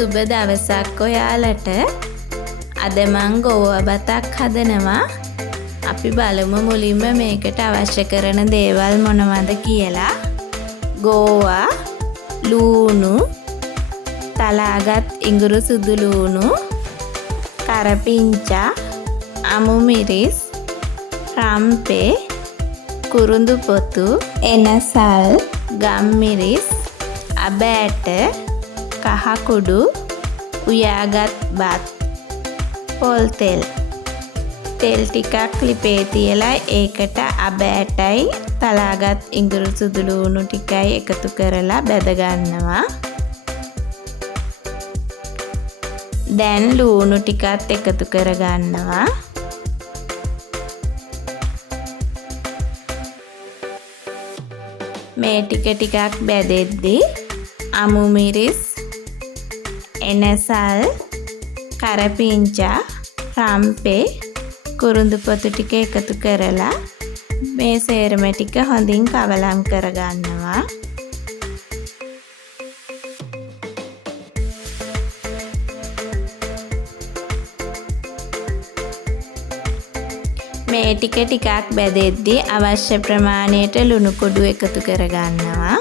සුබ දවසක් ඔයාලට. අද මං ගෝවා බතක් හදනවා. අපි බලමු මුලින්ම මේකට අවශ්‍ය කරන දේවල් මොනවද කියලා. ගෝවා, ලූණු, තලාගත් ඉඟුරු සුදු ලූණු, කරපිංචා, අමු මිරිස්, රම්පේ, කුරුඳු පොතු, එනසල්, ගම්මිරිස්, අබ ඇට, කහ කුඩු, උයාගත් බත්, පොල් තෙල්. තෙල් ටිකක් ලිපේ තියලා ඒකට අබ ඇටයි තලාගත් ඉඟුරු සුදු ලූණු ටිකයි එකතු කරලා බැද ගන්නවා. දැන් ලූණු ටිකත් එකතු කර ගන්නවා. මේ ටික ටිකක් බැදෙද්දී අමු මිරිස්, එනසල්, කරපිංචා, රම්පේ, කුරුඳු පොතු ටික එකතු කරලා මේ සේරම ටික හොඳින් කවලම් කරගන්නවා. මේ ටික ටිකක් බැදෙද්දී අවශ්‍ය ප්‍රමාණයට ලුණු කුඩු එකතු කරගන්නවා.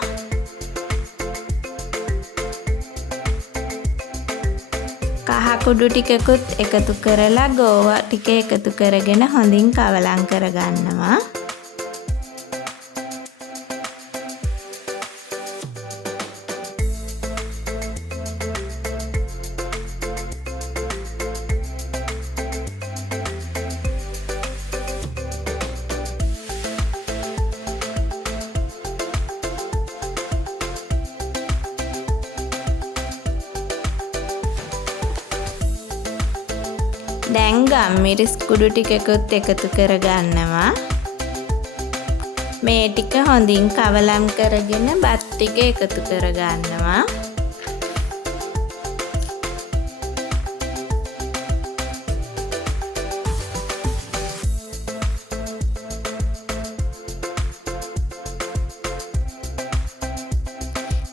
කහ කුඩු ටිකකුත් එකතු කරලා ගෝවා ටික එකතු කරගෙන හොඳින් කවලම් කරගන්නවා. දැන් ගම්මිරිස් කුඩු ටිකකුත් එකතු කරගන්නවා. මේ ටික හොඳින් කවලම් කරගෙන බත් ටික එකතු කරගන්නවා.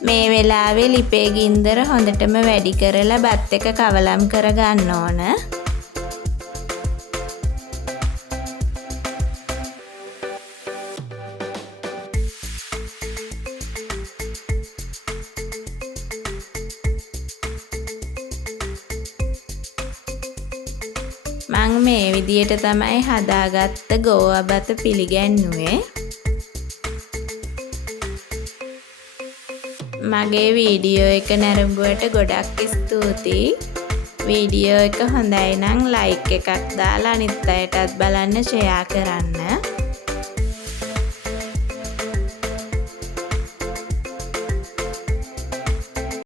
මේ වෙලාවේ ලිපේ ගින්දර හොඳටම වැඩි කරලා බත් එක කවලම් කරගන්න ඕන. මං මේ විදියට තමයි හදාගත්ත ගෝවා බත පිළිගැන්නුවේ. මගේ වීඩියෝ එක නැරඹුවට ගොඩක් ස්තුතියි. වීඩියෝ එක හොඳයි නම් ලයික් එකක් දාලා අනිත් අයටත් බලන්න ෂෙයා කරන්න.